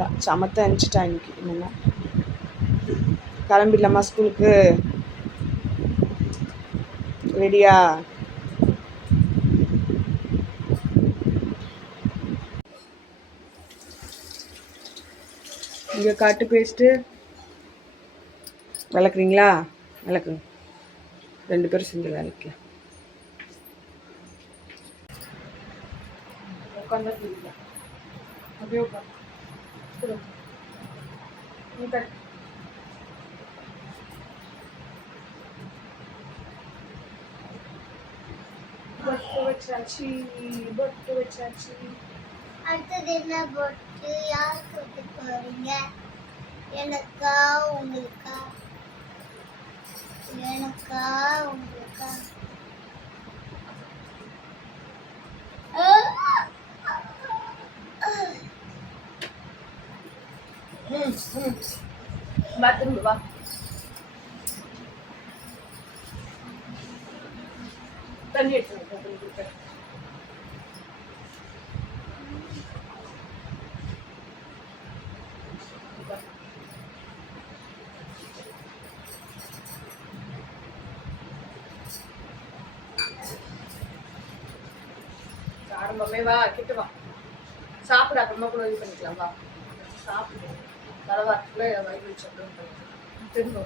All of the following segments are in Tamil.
அதான் சமத்தை அனுப்பிச்சிட்டா இன்னைக்கு. என்னென்ன கிளம்பிடலாமா ஸ்கூலுக்கு? ரெடியா? இங்கே காட்டு பேஸ்ட்டு விளக்குறீங்களா? விளக்குங்க, 2 பேரும் சேர்ந்து விளக்கலாம். உட்காந்து அப்படியே உட்காந்து பொட்டு வச்சாச்சு, பொட்டு வச்சாச்சு. அடுத்தது என்ன பொட்டு யாருக்கு வைக்க போறீங்க? எனக்கா உங்களுக்கா? எனக்கா உங்களுக்கா? பாத்ரூம் வா. தண்ணி எடுத்து ஆரம்பமே வா, கிட்ட வா, சாப்பிட அப்புறமா கூட இது பண்ணிக்கலாம். வா சாப்பிடு, தலைவாரத்துக்குள்ள வயிறு வச்சு அப்படின்னு பண்ணிக்கலாம். திரும்ப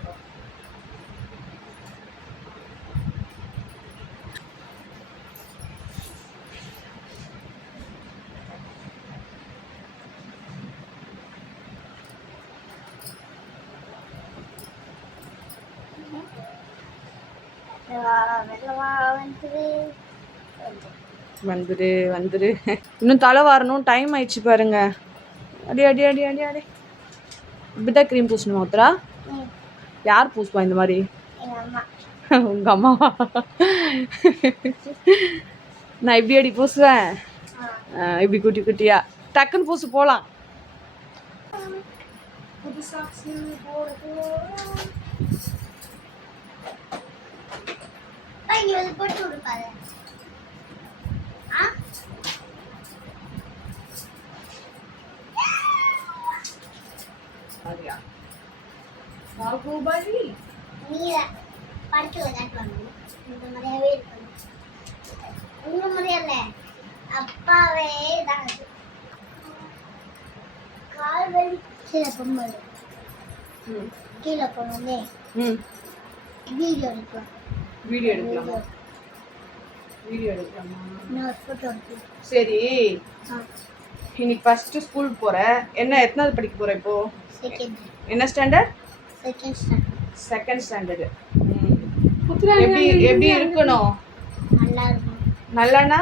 வந்துரு வந்துரு. இன்னும் தலை வாரணும், டைம் ஆயிடுச்சு பாருங்க. அடி அடி அடி அடி அடி. இப்படிதான் க்ரீம் பூசணுமா உத்தரா? யார் பூசுவா இந்த மாதிரி? உங்க அம்மாவா? நான் இப்படி அடி பூசுவேன், இப்படி குட்டி குட்டியா டக்குன்னு பூசு போலாம். பாகுபலி நீங்க படத்துல காட்டுவாங்க, இந்த மாதிரியாவே இருக்கும். உங்க மாதிரியா இல்ல, அப்பாவே தான். கால் வலி கீழே போகும்போது கீழே போனோடனே வீடியோ எடுக்கலாம். வீடியோ எடுக்கலாமா? வீடியோ எடுக்கலாமா? நான் ஃபோட்டோ எடுக்கலாம். சரி, இன்னைக்கு ஃபர்ஸ்ட் ஸ்கூல் போற. என்ன எத்தனாவது படிக்க போற இப்போ? செகண்ட். என்ன standard? Second standard. Second standard. எப்படி இருக்கணும்? நல்லா இருக்கும். நல்லானா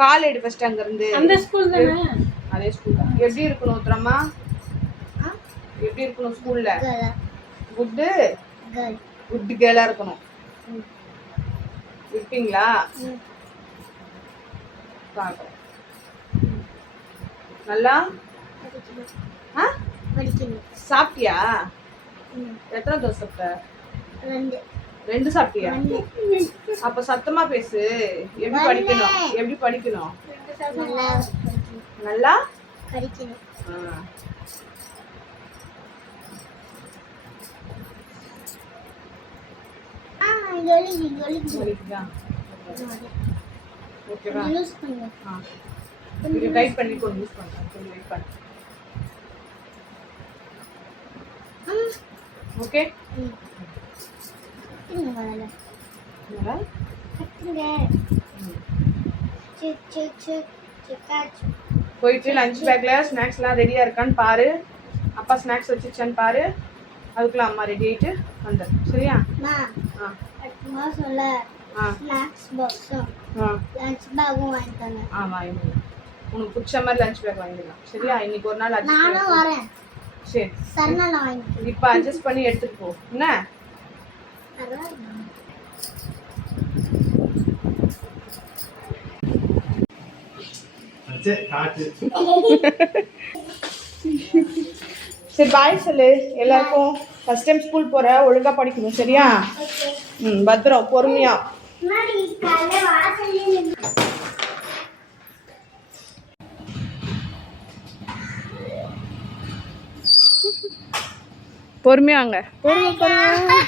கால் எடு ஃபர்ஸ்ட். அங்க இருந்து அந்த ஸ்கூல் தானே? அதே ஸ்கூல் தான். எப்படி இருக்கணும் உத்தரமா? எப்படி இருக்கணும் ஸ்கூல்ல? Good girl. குட் கேர்ளா இருக்கணும். இருப்பீங்களா? பார்க்கலாம். நல்லா படிக்கணும். சாப்பிட்டியா? எத்தனை தோசை சாப்பிட்ட? 2. 2 சாப்பிட்டியா? அப்ப சத்தமா பேசு. எப்படி படிக்கணும்? எப்படி படிக்கணும்? நல்லா படிக்கணும். ஓகேவா? இது டைப் பண்ணி கொண்டு யூஸ் பண்றேன். கொஞ்சம் வெயிட் பண்ணு. ஓகே. போயிட்டு லஞ்ச் பேக்ல ஸ்நாக்ஸ்லாம் ரெடியா இருக்கான்னு பாரு. அப்பா ஸ்நாக்ஸ் வச்சுச்சான்னு பாரு. அதுக்குள்ள அம்மா ரெடி ஆயிட்டு வந்துடு. சரியா? ஸ்நாக்ஸ் பாக்ஸும் லஞ்ச் பேக்கும் வாங்கிட்டாங்க. வாங்கிடு. உனக்கு பிடிச்ச மாதிரி லஞ்ச் பேக் வாங்கிடலாம். சரியா? இன்னைக்கு ஒரு நாள் நானும் வரேன். சரி, சரணால வாங்கிட்டு இப்போ அட்ஜஸ்ட் பண்ணி எடுத்துட்டு போ. என்ன? சரி, பாய் சொல்லு எல்லாருக்கும். ஃபர்ஸ்ட் டைம் ஸ்கூல் போற, ஒழுங்கா படிக்கணும். சரியா? பத்திரம், பொறுமையா. பொறுமையாங்க பொறுமை பொறுமை